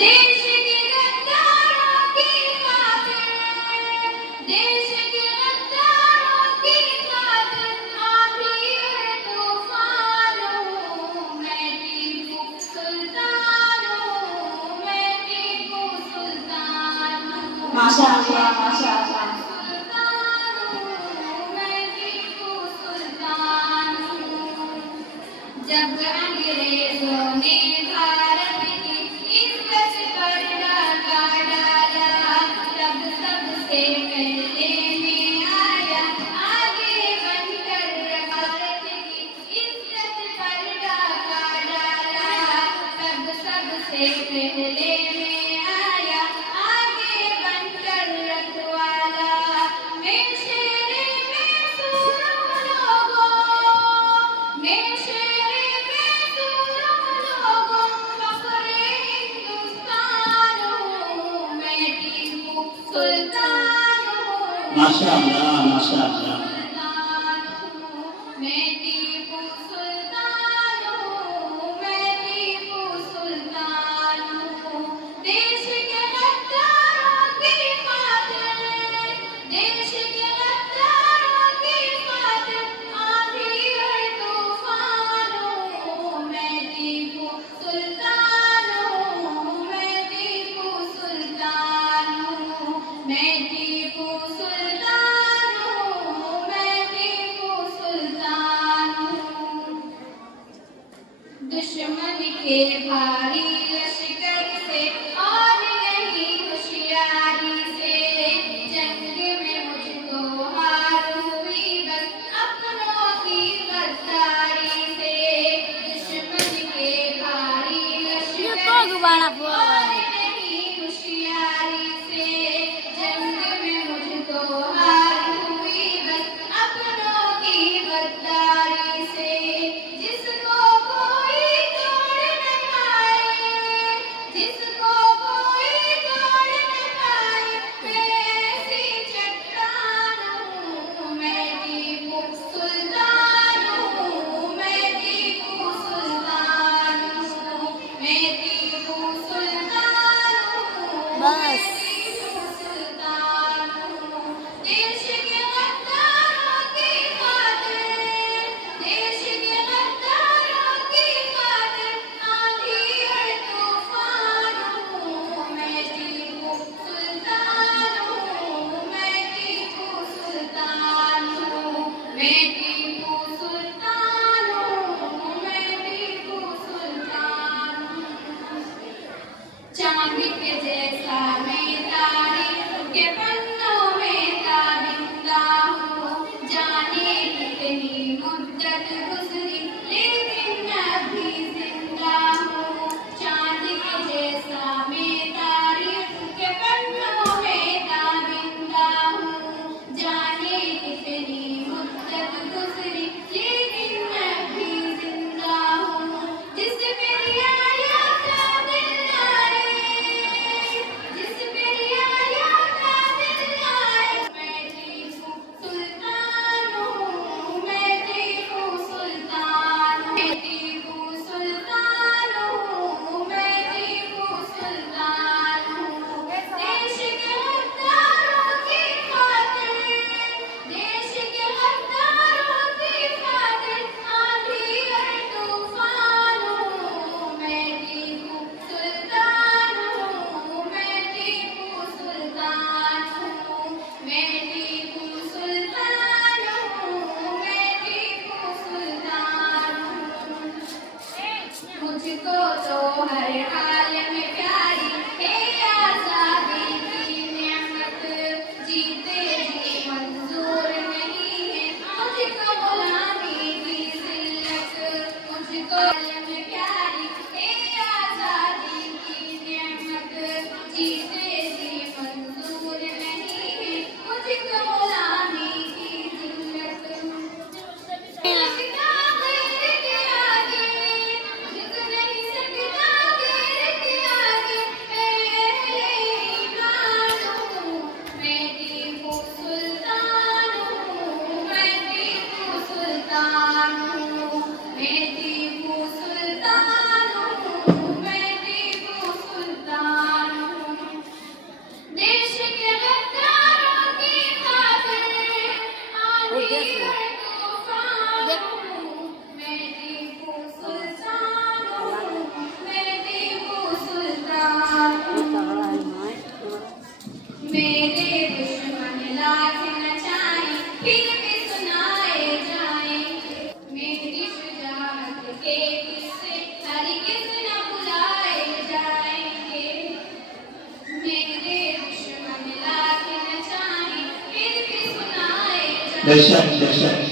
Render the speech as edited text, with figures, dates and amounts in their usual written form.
देश के गद्दारों की खातिर, देश के गद्दारों की खातिर आंधी और तूफान हूँ मैं टीपू सुल्तान हूँ, मैं टीपू सुल्तान हूँ। माशाअल्लाह माशाअल्लाह। सुल्तान हूँ मैं टीपू सुल्तान हूँ। जब अंग्रेजों ने भारत की इज्जत पर डाका डाला, तब सबसे पहले मैं आया आगे बनकर भारत की इज्जत पर डाका डाला, तब सबसे पहले मैं आया आगे बनकर रखवाला। मैं शेरे में सूरों लोगों, मैं शेरे में सूरों लोगों, फख्रे हिंदुस्तान हूँ मैं टीपू सुल्तान हूँ। माशाअल्लाह माशाअल्लाह। सुल्तान हूँ मैं टीपू सुल्तान हूँ, मैं टीपू सुल्तान हूँ। देश के गद्दारों की खातिर, देश के गद्दारों की खातिर आंधी और तूफान हूँ मैं टीपू सुल्तान हूँ, मैं टीपू सुल्तान हूँ, मैं टीपू सुल्तान हूँ, मैं टीपू सुल्तान हूँ। दुश्मन के भारी लश्कर से और नहीं होशियारी से, जंग में मुझको हार हुई बस अपनों की गद्दारी से। दुश्मन के भारी लश्कर से और नहीं होशियारी से, जंग में मुझको हार हुई बस अपनों की गद्दारी से। जिसको कोई तोड़ न पाए, जिसको कोई तोड़ न पाए, मैं ऐसी चट्टान हूँ मैं टीपू सुल्तान हूँ, मैं टीपू सुल्तान हूँ, मैं टीपू सुल्तान हूँ, मैं टीपू सुल्तान हूँ। देश के गद्दारों की खातिर, देश के गद्दारों की खातिर आंधी और तूफान हूँ मैं टीपू सुल्तान हूँ, मैं टीपू सुल्तान हूँ, मैं टीपू सुल्तान हूँ, मैं टीपू सुल्तान हूँ। चांद के जैसा मैं तारीख के पन्नों में ताबिंदा हूँ, जाने कितनी मुद्दत गुजरी लेकिन अभी जिंदा हूँ। चांद के जैसा मैं तारीख के पन्नों में ताबिंदा हूँ, जाने कितनी मुद्दत गुजरी लेकिन अभी जिंदा हूँ। जिस पे रियाया का दिल आए, मेरे दुश्मन लाख नचाएं फिर भी सुनाए जाएंगे। मेरी शुजाअत के किस्से हरगिज़ न भुलाए जाएंगे। मेरे दुश्मन लाख नचाएं फिर भी सुनाए जाएंगे। बेशक बेशक